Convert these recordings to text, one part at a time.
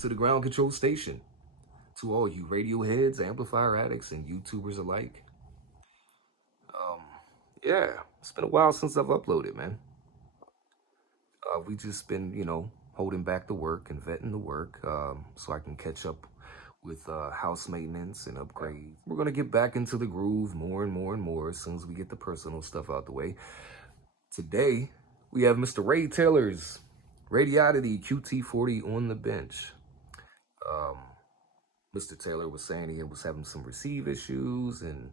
to the ground control station. To all you radio heads, amplifier addicts, and YouTubers alike. Um, yeah, it's been a while since I've uploaded, man. We just been, holding back the work and vetting the work so I can catch up with house maintenance and upgrades. We're going to get back into the groove more and more and more as soon as we get the personal stuff out the way. Today, we have Mr. Ray Taylor's Rad QT40 on the bench. Mr. Taylor was saying he was having some receive issues, and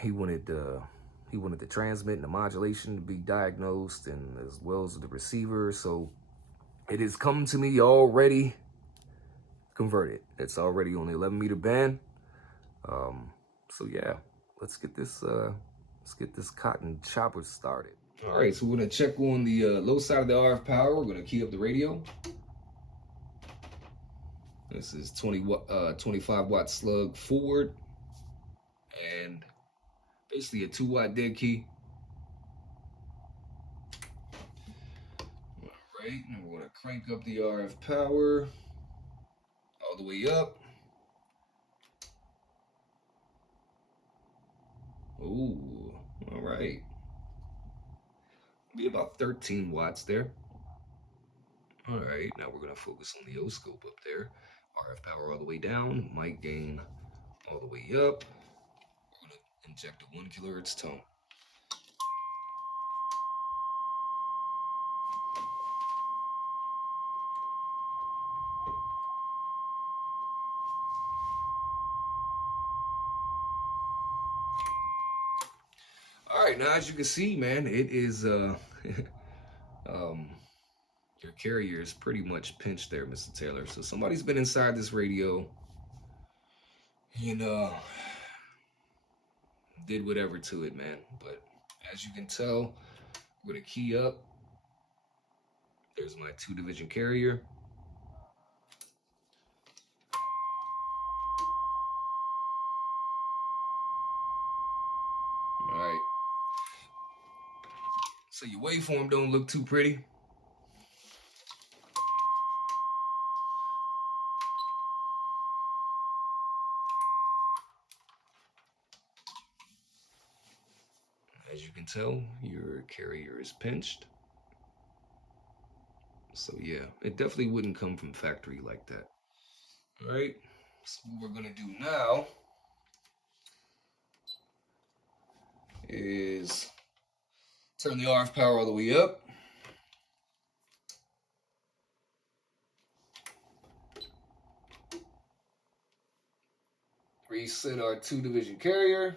he wanted the transmit and the modulation to be diagnosed, and as well as the receiver. So it has come to me already converted. It's already on the 11-meter band. So yeah, let's get this cotton chopper started. All right, so we're gonna check on the low side of the RF power. We're gonna key up the radio. This is 25 watt slug forward, and basically a 2-watt dead key. All right, and we're gonna crank up the RF power all the way up. Ooh, all right. Be about 13 watts there. All right, now we're gonna focus on the O-scope up there. RF power all the way down, mic gain all the way up. We're gonna inject a 1 kilohertz tone. All right, now as you can see, man, it is your carrier is pretty much pinched there, Mr. Taylor. So somebody's been inside this radio and did whatever to it, man. But as you can tell, we're gonna key up. There's my 2-division carrier. All right. So your waveform don't look too pretty. As you can tell, your carrier is pinched. So yeah, it definitely wouldn't come from factory like that. All right, so what we're gonna do now is turn the RF power all the way up. Reset our 2-division carrier.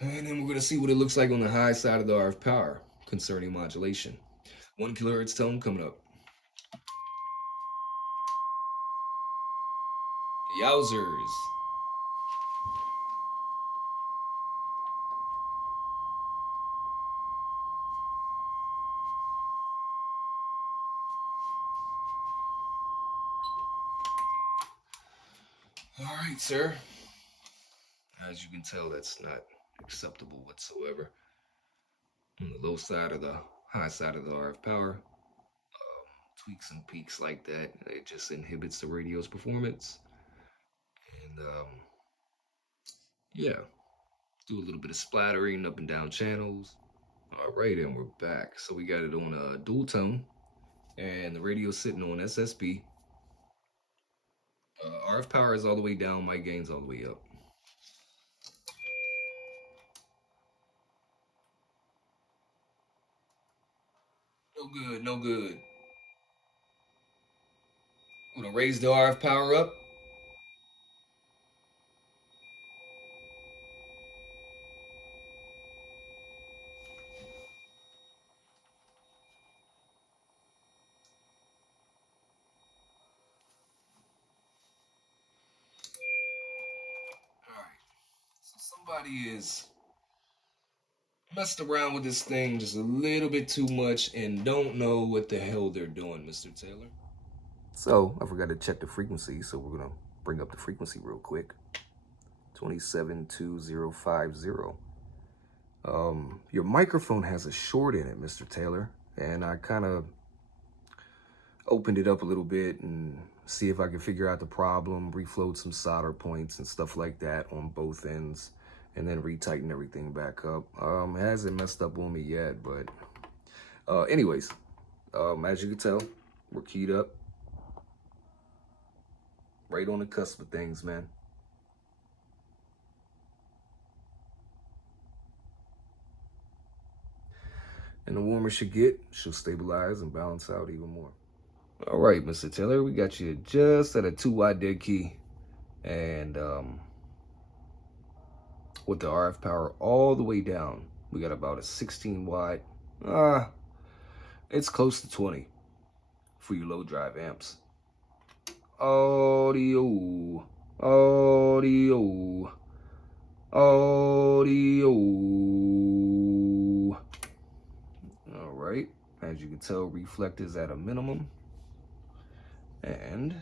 And then we're going to see what it looks like on the high side of the RF power concerning modulation. 1 kilohertz tone coming up. Yowzers. All right, sir. As you can tell, that's not acceptable whatsoever. On the low side of the high side of the RF power, tweaks and peaks like that, it just inhibits the radio's performance. And yeah, do a little bit of splattering up and down channels. All right, and we're back. So we got it on a dual tone, and the radio's sitting on SSB. RF power is all the way down, mic gain's all the way up. No good, no good. I'm gonna raise the RF power up. All right, so somebody is messed around with this thing just a little bit too much and don't know what the hell they're doing, Mr. Taylor. So I forgot to check the frequency, so we're gonna bring up the frequency real quick. 27250. Your microphone has a short in it, Mr. Taylor, and I kind of opened it up a little bit and see if I could figure out the problem, reflowed some solder points and stuff like that on both ends, and then retighten everything back up. It hasn't messed up on me yet, but anyways, as you can tell, we're keyed up. Right on the cusp of things, man. And the warmer she get, she'll stabilize and balance out even more. All right, Mr. Taylor, we got you just at a 2-watt dead key. And with the RF power all the way down, we got about a 16-watt. It's close to 20 for your low drive amps. Audio, audio, audio. All right, as you can tell, reflect is at a minimum. And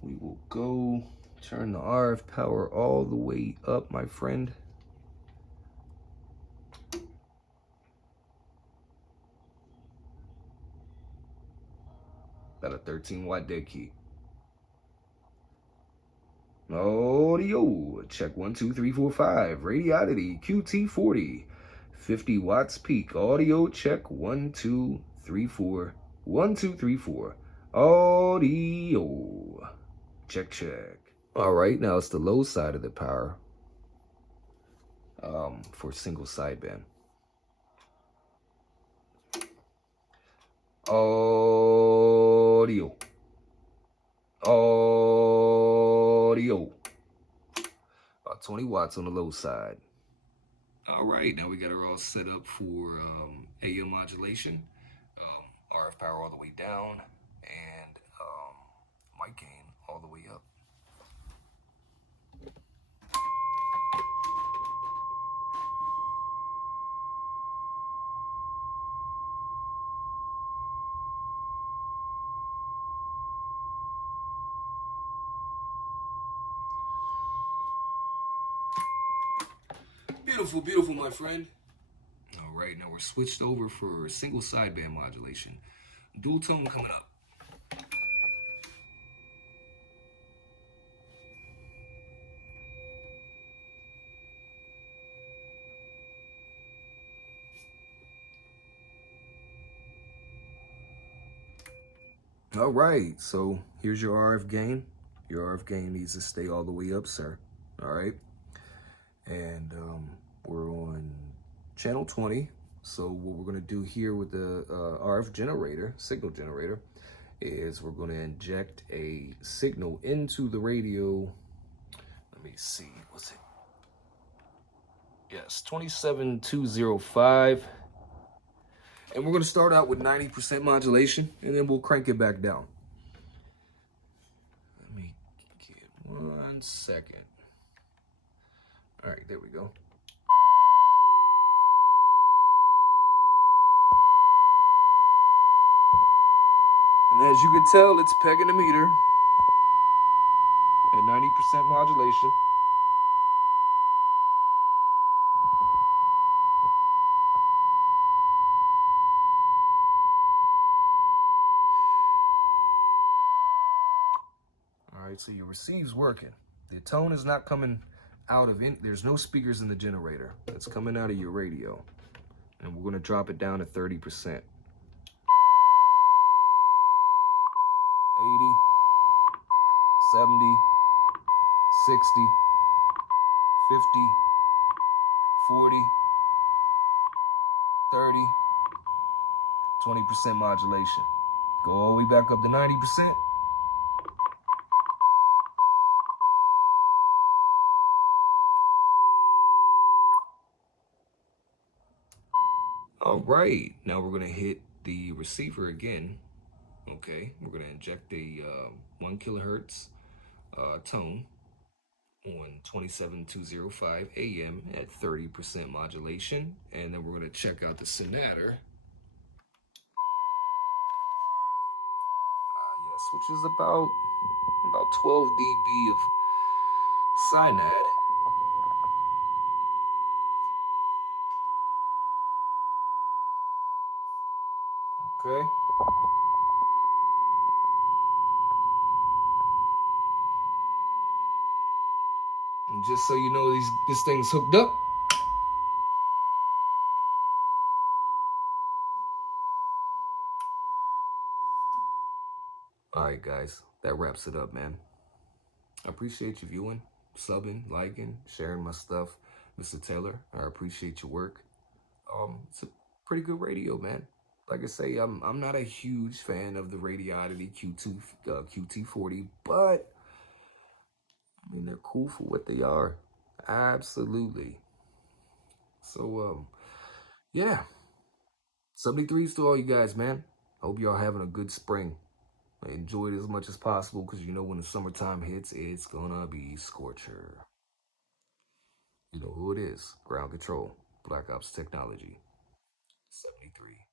we will go turn the RF power all the way up, my friend. Got a 13-watt dead key. Audio, check 1, 2, 3, 4, 5. Rad QT40, 50 watts peak. Audio, check 1, 2, 3, 4. 1, 2, 3, 4. Audio, check, check. All right, now it's the low side of the power for single sideband. Audio. Audio. About 20 watts on the low side. All right, now we got her all set up for AM modulation, RF power all the way down, and mic gain all the way up. Beautiful, beautiful, my friend. All right, now we're switched over for single sideband modulation. Dual tone coming up. All right, so here's your RF gain. Your RF gain needs to stay all the way up, sir. All right, and we're on channel 20. So what we're gonna do here with the RF generator, signal generator, is we're gonna inject a signal into the radio. Let me see, what's it? Yes, 27205. And we're gonna start out with 90% modulation, and then we'll crank it back down. Let me get 1 second. All right, there we go. And as you can tell, it's pegging the meter at 90% modulation. All right, so your receive's working. The tone is not coming out of there's no speakers in the generator. It's coming out of your radio. And we're gonna drop it down to 30%. 80, 70, 60, 50, 40, 30, 20% modulation. Go all the way back up to 90%. All right, now we're gonna hit the receiver again. Okay, we're gonna inject a 1 kilohertz tone on 27205 AM at 30% modulation, and then we're gonna check out the Sonator. Yes, which is about About 12 dB of cyanide. Okay. And just so you know, this thing's hooked up. All right, guys, that wraps it up, man. I appreciate you viewing, subbing, liking, sharing my stuff, Mr. Taylor. I appreciate your work. It's a pretty good radio, man. Like I say, I'm not a huge fan of the Radiodity QT40, but I mean they're cool for what they are. Absolutely. So yeah, 73s to all you guys, man. Hope y'all having a good spring. Enjoy it as much as possible because you know when the summertime hits, it's gonna be scorcher. You know who it is. Ground Control, Black Ops Technology, 73.